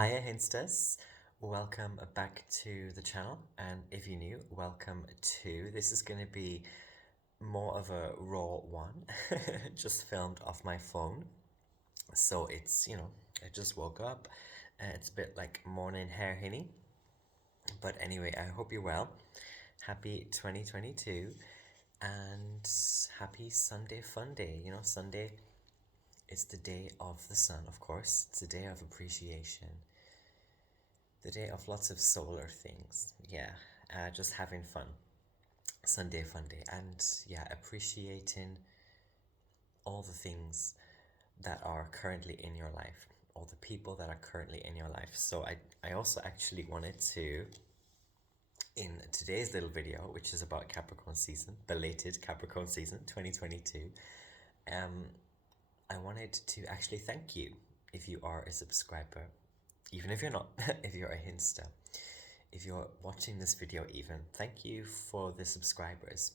Hiya Hinstas, welcome back to the channel, and if you're new, welcome to. This is going to be more of a raw one, just filmed off my phone. So it's, I just woke up, it's a bit like morning hair hinny. But anyway, I hope you're well. Happy 2022 and happy Sunday fun day. Sunday is the day of the sun, of course. It's the day of appreciation. The day of lots of solar things. Yeah, just having fun. Sunday fun day. And yeah, appreciating all the things that are currently in your life, all the people that are currently in your life. So I also actually wanted to, in today's little video, which is about Capricorn season, belated Capricorn season 2022, I wanted to actually thank you if you are a subscriber, even if you're not, if you're a Hinster, if you're watching this video even, thank you for the subscribers,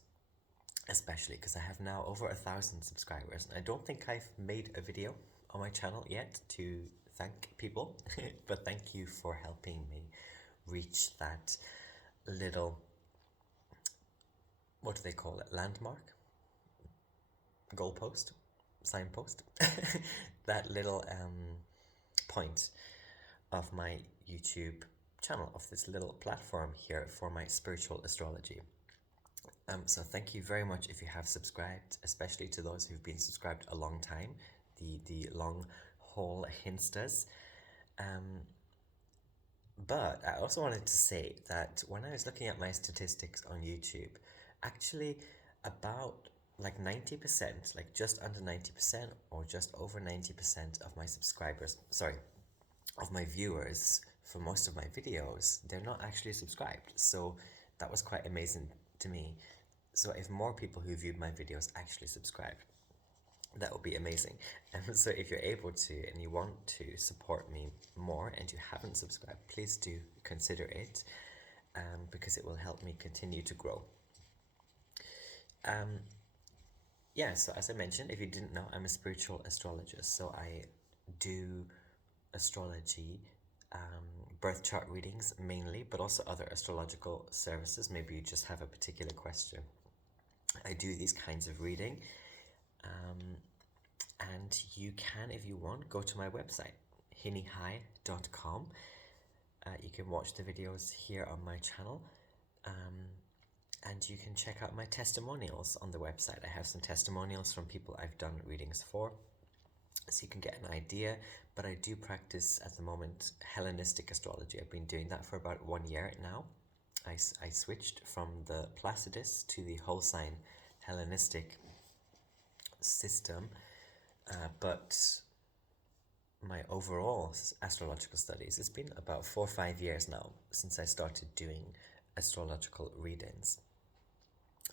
especially because I have now over 1,000 subscribers, and I don't think I've made a video on my channel yet to thank people, but thank you for helping me reach that little, what do they call it, landmark? Goalpost? Signpost? That little point of my YouTube channel, of this little platform here for my spiritual astrology. So thank you very much if you have subscribed, especially to those who've been subscribed a long time, the long haul Hinstas. But I also wanted to say that when I was looking at my statistics on YouTube, actually about like 90%, like just under 90% or just over 90% of my subscribers, of my viewers for most of my videos, they're not actually subscribed. So that was quite amazing to me. So if more people who viewed my videos actually subscribe, that would be amazing. And so if you're able to and you want to support me more and you haven't subscribed, please do consider it, because it will help me continue to grow. Yeah, so as I mentioned, if you didn't know, I'm a spiritual astrologist. So I do astrology, birth chart readings mainly, but also other astrological services. Maybe you just have a particular question. I do these kinds of reading. And you can, if you want, go to my website, hinnyhigh.com. You can watch the videos here on my channel. And you can check out my testimonials on the website. I have some testimonials from people I've done readings for, so you can get an idea. But I do practice at the moment Hellenistic astrology. I've been doing that for about 1 year now. I switched from the Placidus to the whole sign Hellenistic system, but my overall astrological studies, it's been about 4 or 5 years now since I started doing astrological readings.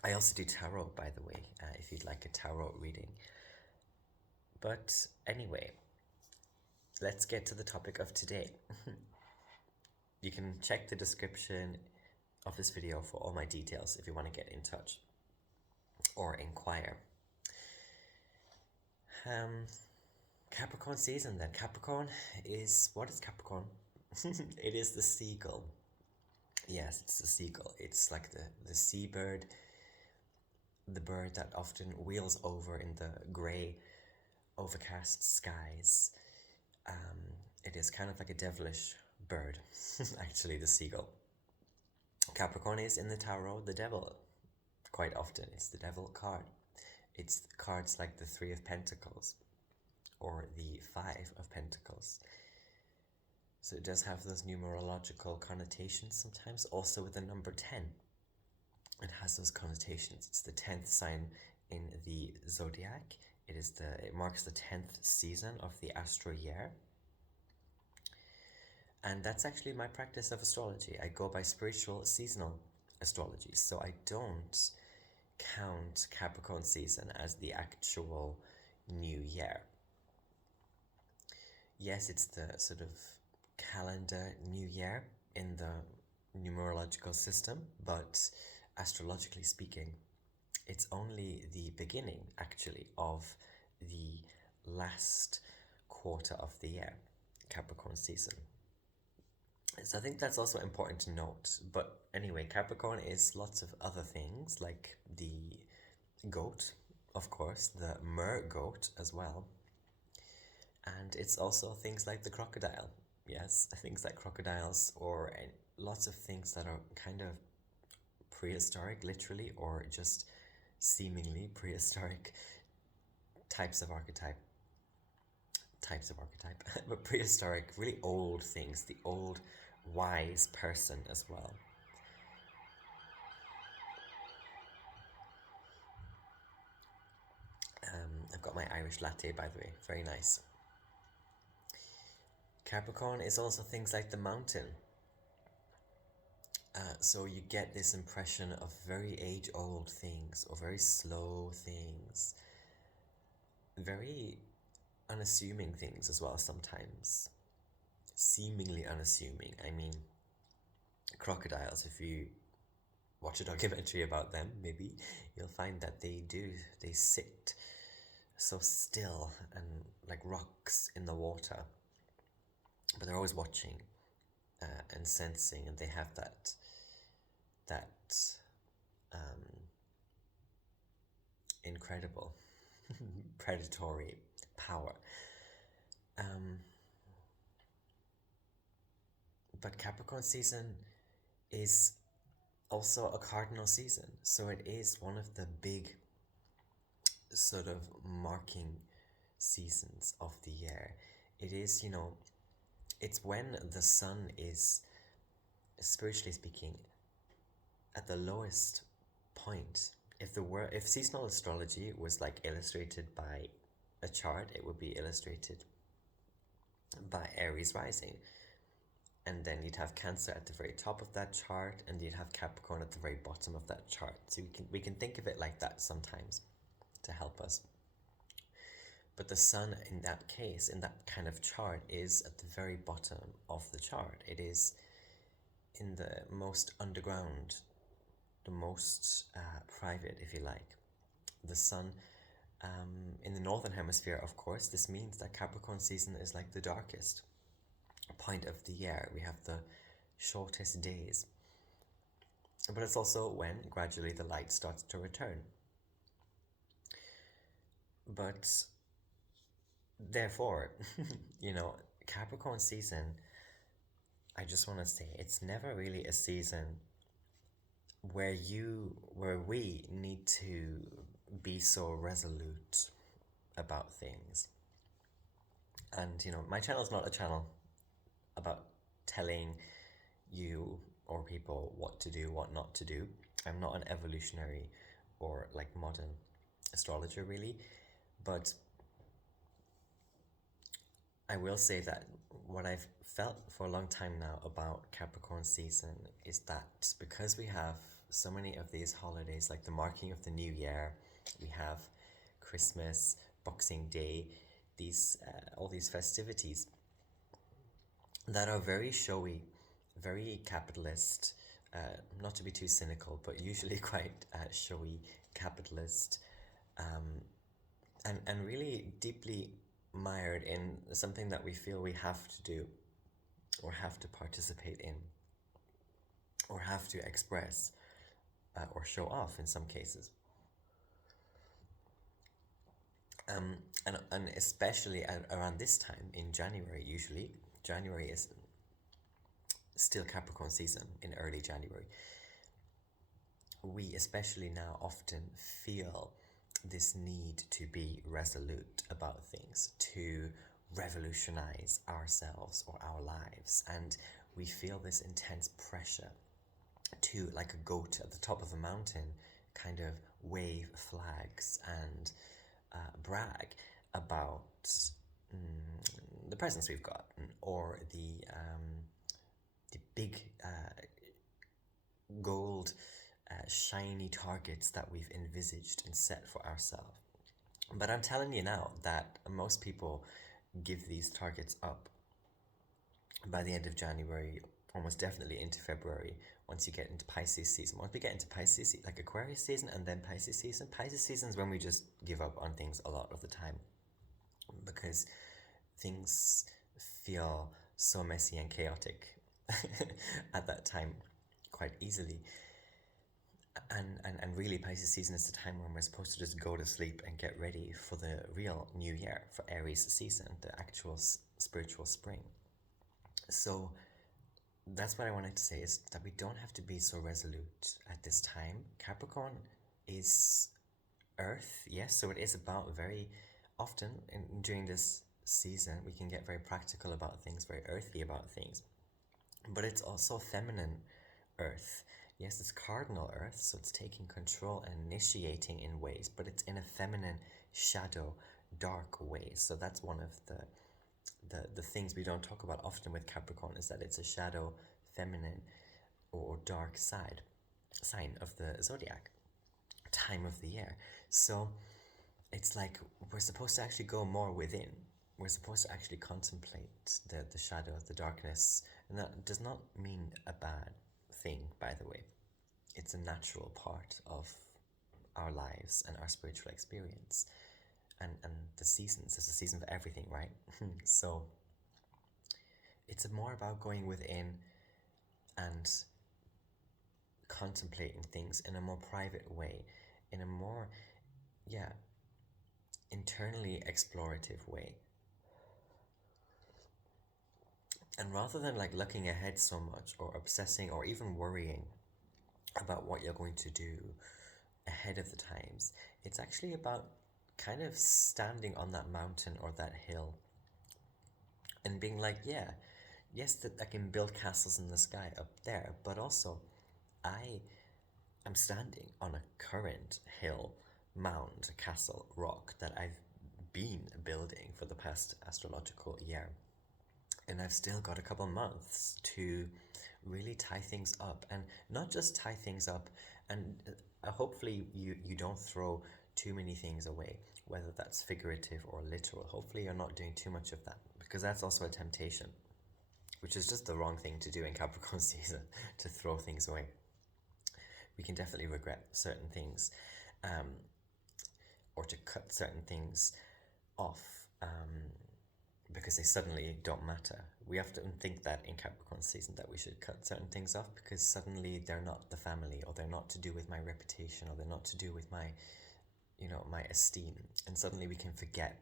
I also do tarot, by the way, if you'd like a tarot reading. But anyway, let's get to the topic of today. You can check the description of this video for all my details if you want to get in touch or inquire. Capricorn season then. Capricorn is, what is Capricorn? It is the seagull. Yes, it's the seagull. It's like the seabird, the bird that often wheels over in the grey, overcast skies. It is kind of like a devilish bird, actually, the seagull. Capricorn is in the tarot the devil. Quite often, it's the devil card. It's cards like the 3 of Pentacles or the 5 of Pentacles. So it does have those numerological connotations sometimes, also with the number 10. It has those connotations. It's the 10th sign in the zodiac. It marks the 10th season of the astro year. And that's actually my practice of astrology. I go by spiritual seasonal astrology. So I don't count Capricorn season as the actual new year. Yes, it's the sort of calendar new year in the numerological system, but astrologically speaking, it's only the beginning, actually, of the last quarter of the year, Capricorn season. So I think that's also important to note. But anyway, Capricorn is lots of other things, like the goat, of course, the mer goat as well. And it's also things like the crocodile. Yes, things like crocodiles or lots of things that are kind of prehistoric, literally, or just seemingly prehistoric types of archetype. But prehistoric, really old things, the old wise person as well. I've got my Irish latte, by the way, very nice. Capricorn is also things like the mountain. So you get this impression of very age-old things or very slow things, very unassuming things as well sometimes. Seemingly unassuming. I mean, crocodiles, if you watch a documentary about them, maybe you'll find that they sit so still and like rocks in the water, but they're always watching and sensing, and they have that incredible predatory power. But Capricorn season is also a cardinal season, so it is one of the big sort of marking seasons of the year. It is, it's when the sun is, spiritually speaking, at the lowest point. If seasonal astrology was like illustrated by a chart, it would be illustrated by Aries rising. And then you'd have Cancer at the very top of that chart, and you'd have Capricorn at the very bottom of that chart. So we can think of it like that sometimes to help us. But the sun in that case, in that kind of chart, is at the very bottom of the chart. It is in the most underground, the most private, if you like. The sun in the northern hemisphere, of course, this means that Capricorn season is like the darkest point of the year. We have the shortest days. But it's also when gradually the light starts to return. But therefore, Capricorn season, I just want to say, it's never really a season where we need to be so resolute about things. And my channel is not a channel about telling you or people what to do, what not to do. I'm not an evolutionary or like modern astrologer really, but I will say that what I've felt for a long time now about Capricorn season is that because we have so many of these holidays, like the marking of the new year, we have Christmas, Boxing Day, all these festivities that are very showy, very capitalist, not to be too cynical, but usually quite showy, capitalist, and really deeply mired in something that we feel we have to do, or have to participate in, or have to express, or show off in some cases. And especially around this time in January, usually, January is still Capricorn season in early January. We especially now often feel this need to be resolute about things, to revolutionize ourselves or our lives, and we feel this intense pressure to, like a goat at the top of a mountain, kind of wave flags and brag about the presents we've got, or the big gold shiny targets that we've envisaged and set for ourselves. But I'm telling you now that most people give these targets up by the end of January, almost definitely into February, once you get into Pisces season. Once we get into Pisces, like Aquarius season and then Pisces season is when we just give up on things a lot of the time, because things feel so messy and chaotic. at that time quite easily. And really, Pisces season is the time when we're supposed to just go to sleep and get ready for the real new year, for Aries season, the actual spiritual spring. So that's what I wanted to say, is that we don't have to be so resolute at this time. Capricorn is earth, yes, so it is about very often during this season, we can get very practical about things, very earthy about things. But it's also feminine earth. Yes, it's cardinal earth, so it's taking control and initiating in ways, but it's in a feminine, shadow, dark way. So that's one of the things we don't talk about often with Capricorn, is that it's a shadow, feminine, or dark sign of the zodiac, time of the year. So it's like we're supposed to actually go more within. We're supposed to actually contemplate the shadow, the darkness. And that does not mean a bad thing, by the way. It's a natural part of our lives and our spiritual experience. And the seasons, there's a season for everything, right? So it's more about going within and contemplating things in a more private way, in a more, internally explorative way. And rather than like looking ahead so much, or obsessing, or even worrying about what you're going to do ahead of the times, it's actually about kind of standing on that mountain or that hill and being like, yes, that I can build castles in the sky up there, but also I am standing on a current hill, mound, castle, rock that I've been building for the past astrological year. And I've still got a couple months to really tie things up, and not just tie things up, and hopefully you don't throw too many things away, whether that's figurative or literal. Hopefully you're not doing too much of that, because that's also a temptation, which is just the wrong thing to do in Capricorn season, to throw things away. We can definitely regret certain things, or to cut certain things off, because they suddenly don't matter. We often think that in Capricorn season, that we should cut certain things off because suddenly they're not the family, or they're not to do with my reputation, or they're not to do with my, my esteem. And suddenly we can forget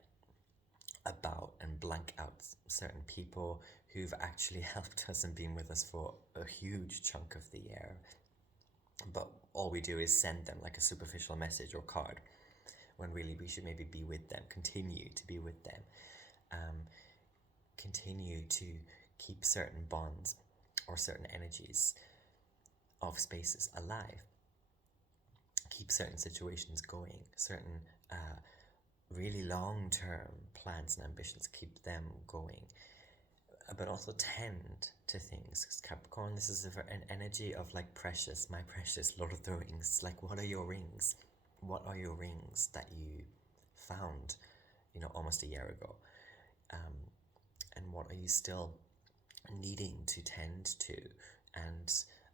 about and blank out certain people who've actually helped us and been with us for a huge chunk of the year. But all we do is send them like a superficial message or card, when really we should maybe be with them, continue to be with them, continue to keep certain bonds or certain energies of spaces alive, keep certain situations going, certain really long-term plans and ambitions, keep them going, but also tend to things. Because Capricorn, this is an energy of like precious, my precious Lord of the Rings. Like, what are your rings? What are your rings that you found, almost a year ago? And what are you still needing to tend to? And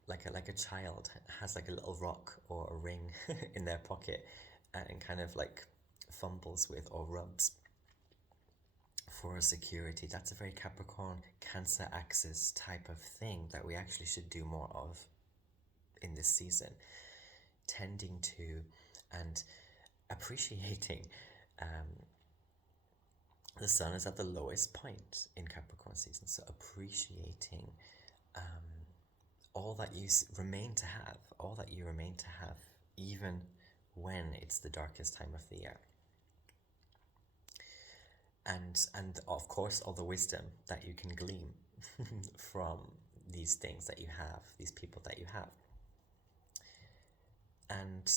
like a child has like a little rock or a ring in their pocket, and kind of like fumbles with or rubs for security. That's a very Capricorn Cancer axis type of thing that we actually should do more of in this season, tending to and appreciating. The sun is at the lowest point in Capricorn season, so appreciating all that you remain to have, even when it's the darkest time of the year. And of course, all the wisdom that you can glean from these things that you have, these people that you have. And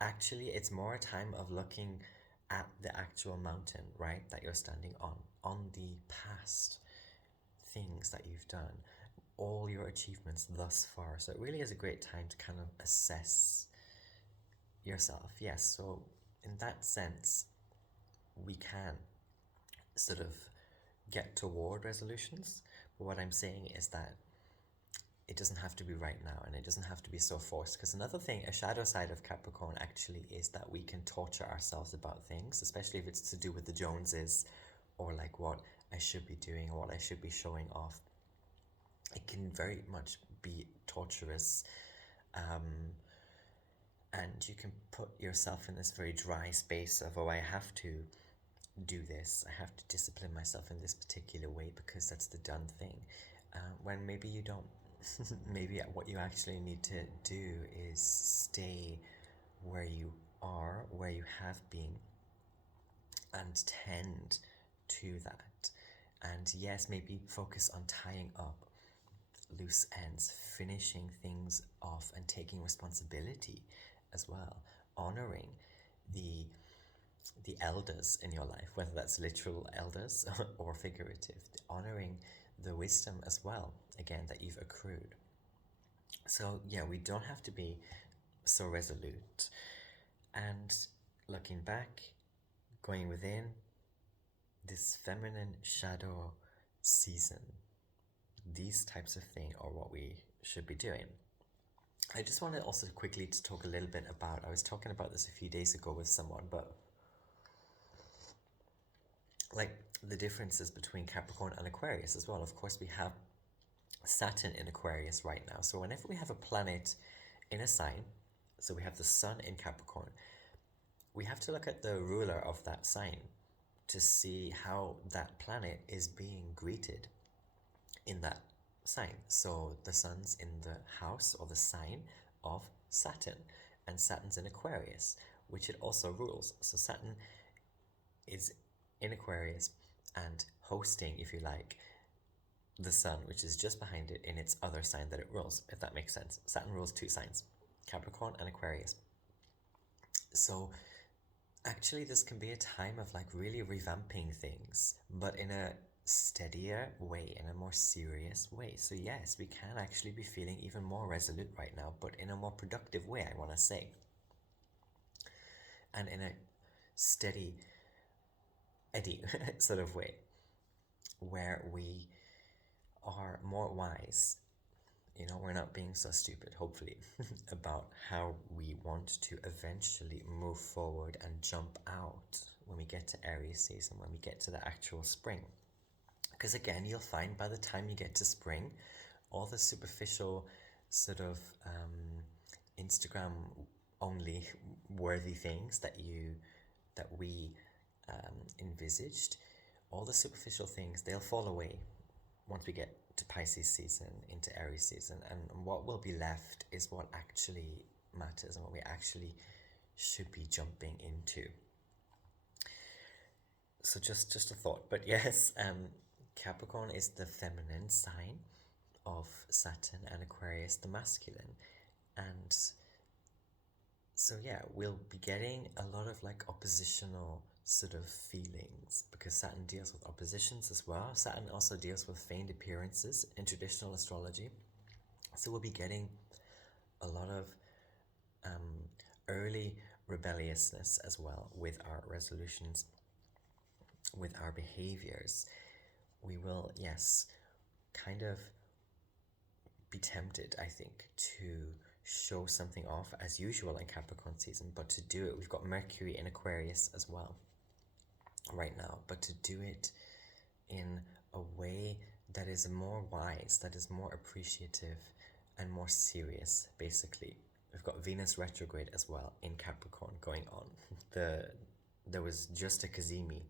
actually, it's more a time of looking at the actual mountain, right, that you're standing on the past things that you've done, all your achievements thus far. So it really is a great time to kind of assess yourself. Yes, so in that sense, we can sort of get toward resolutions. But what I'm saying is that it doesn't have to be right now, and it doesn't have to be so forced. Because another thing, a shadow side of Capricorn actually, is that we can torture ourselves about things, especially if it's to do with the Joneses, or like what I should be doing or what I should be showing off. it can very much be torturous, um, and you can put yourself in this very dry space of, oh, I have to do this, I have to discipline myself in this particular way because that's the done thing, when maybe you don't. Maybe what you actually need to do is stay where you are, where you have been, and tend to that. And yes, maybe focus on tying up loose ends, finishing things off, and taking responsibility as well, honoring the the elders in your life, whether that's literal elders or figurative, honoring the wisdom as well, again, that you've accrued. So yeah, we don't have to be so resolute. And looking back, going within, this feminine shadow season, these types of things are what we should be doing. I just wanted also quickly to talk a little bit about, I was talking about this a few days ago with someone, but like the differences between Capricorn and Aquarius as well. Of course, we have Saturn in Aquarius right now. So whenever we have a planet in a sign, so we have the sun in Capricorn, we have to look at the ruler of that sign to see how that planet is being greeted in that sign. So the sun's in the house or the sign of Saturn, and Saturn's in Aquarius, which it also rules. So Saturn is in Aquarius and hosting, if you like, the sun, which is just behind it in its other sign that it rules, if that makes sense. Saturn rules two signs, Capricorn and Aquarius. So actually this can be a time of like really revamping things, but in a steadier way, in a more serious way. So yes, we can actually be feeling even more resolute right now, but in a more productive way, I want to say, and in a steady eddy sort of way, where we are more wise. You know, we're not being so stupid, hopefully, about how we want to eventually move forward and jump out when we get to Aries season, when we get to the actual spring. Because again, you'll find by the time you get to spring, all the superficial sort of Instagram only worthy things that we envisaged, all the superficial things, they'll fall away once we get to Pisces season, into Aries season, and what will be left is what actually matters and what we actually should be jumping into. So just a thought, but yes, Capricorn is the feminine sign of Saturn, and Aquarius the masculine, and so yeah, we'll be getting a lot of like oppositional sort of feelings because Saturn deals with oppositions as well. Saturn also deals with feigned appearances in traditional astrology. So we'll be getting a lot of early rebelliousness as well with our resolutions, with our behaviors. We will, yes, kind of be tempted, I think, to show something off as usual in Capricorn season, but to do it, we've got Mercury in Aquarius as well right now, but to do it in a way that is more wise, that is more appreciative and more serious, basically. We've got Venus retrograde as well in Capricorn going on. There was just a Cazimi,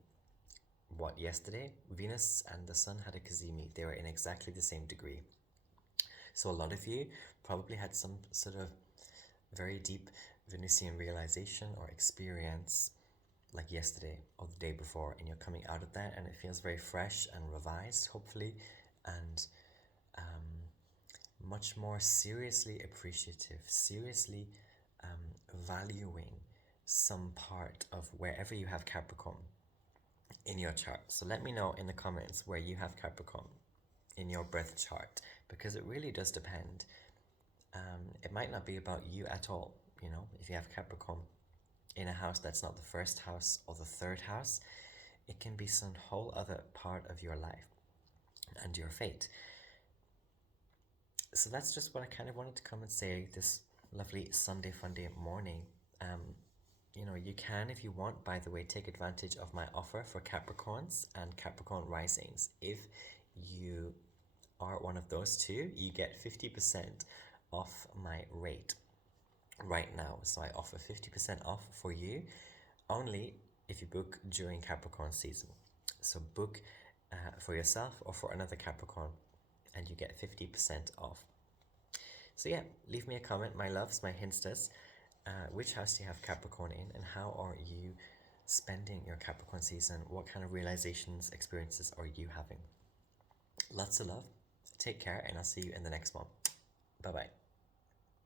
yesterday? Venus and the Sun had a Cazimi. They were in exactly the same degree. So a lot of you probably had some sort of very deep Venusian realization or experience like yesterday or the day before, and you're coming out of that and it feels very fresh and revised, hopefully, and much more seriously appreciative, seriously valuing some part of wherever you have Capricorn in your chart. So let me know in the comments where you have Capricorn in your birth chart, because it really does depend. It might not be about you at all, you know, if you have Capricorn in a house that's not the first house or the third house, it can be some whole other part of your life and your fate. So that's just what I kind of wanted to come and say this lovely Sunday Funday morning. You know, you can, if you want, by the way, take advantage of my offer for Capricorns and Capricorn risings. If you are one of those two, you get 50% off my rate right now. So I offer 50% off for you only if you book during Capricorn season. So book for yourself or for another Capricorn and you get 50% off. So yeah, leave me a comment, my loves, my hinsters. Which house do you have Capricorn in, and how are you spending your Capricorn season? What kind of realizations, experiences are you having? Lots of love. Take care, and I'll see you in the next one. Bye bye.